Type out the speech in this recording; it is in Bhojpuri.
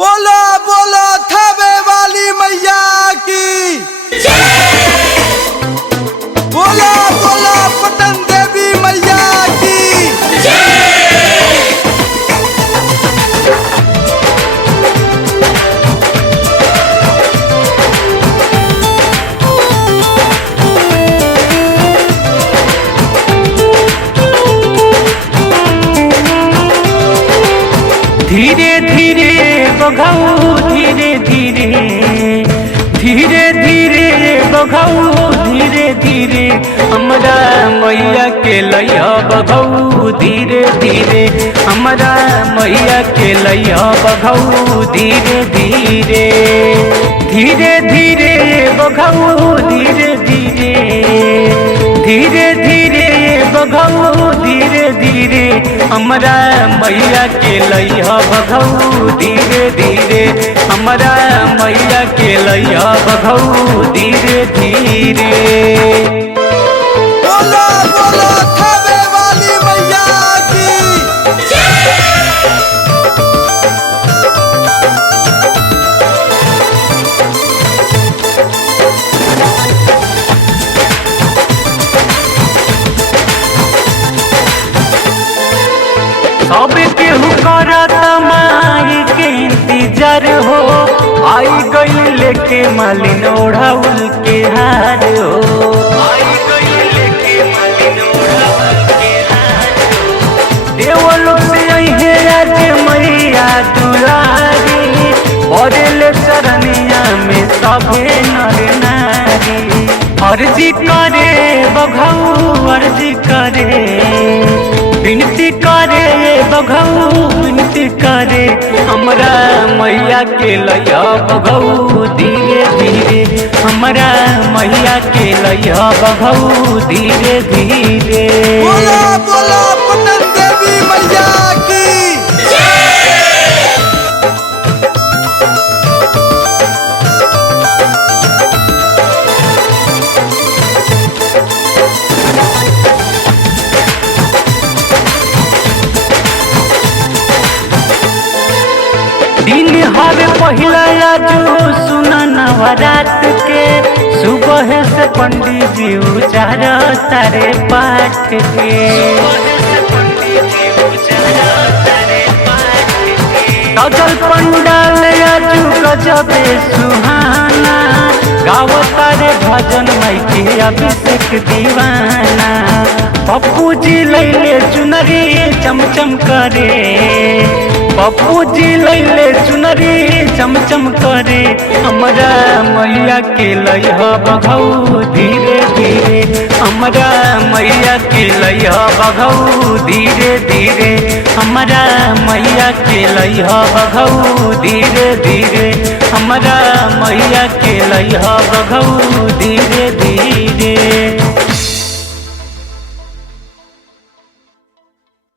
बोलो बोलो थावे वाली मैया की बोलो बोलो पटन देवी मैया की धीरे धीरे बघाऊ धीरे धीरे धीरे धीरे बघाऊ धीरे धीरे हमरा मैया के लैया बघाऊ धीरे धीरे हमरा मैया के लैया बघाऊ धीरे धीरे धीरे धीरे बघाऊ धीरे धीरे धीरे धीरे बघाऊ धीरे धीरे हमरा मैया के लैया बघाऊ धीरे धीरे हमरा मैया के लैया बघाऊ धीरे धीरे। बोलो बोलो थावे वाली मैया की सब केहू करत माई के इंतजार हो आई गई लेके मालिन ओढ़ाउल के हार हो आई गई लेके मालिन ओढ़ाउल के हार हो देवलोक से अइहे आज मैया दुलारी पड़ेले चरनिया में सभे नर नारी अर्जी करे बघाऊ अर्जी करे विनती करे बघाऊ विनती करे हमरा मैया के लैया बघाऊ धीरे धीरे हमरा मैया के लैया बघाऊ धीरे धीरे। बोलो बोलो पटन देवी मैया की दिन हर पहिला आजू सुना नवरात के सुबह से पंडित जी उचार तारे पाठ के सजल पंडाल आजू गजबे सुहाना गाओ तारे भजन माई के अभिषेक दीवाना पप्पू जी लैले चुनरी चमचम करे पप्पू जी लैले चुनरी चमचम करे हमरा मैया के लैया बघाऊ धीरे धीरे हमरा मैया के लैया बघाऊ धीरे धीरे हमरा मैया के लैया बघाऊ धीरे धीरे हमरा मैया के लैया बघाऊ धीरे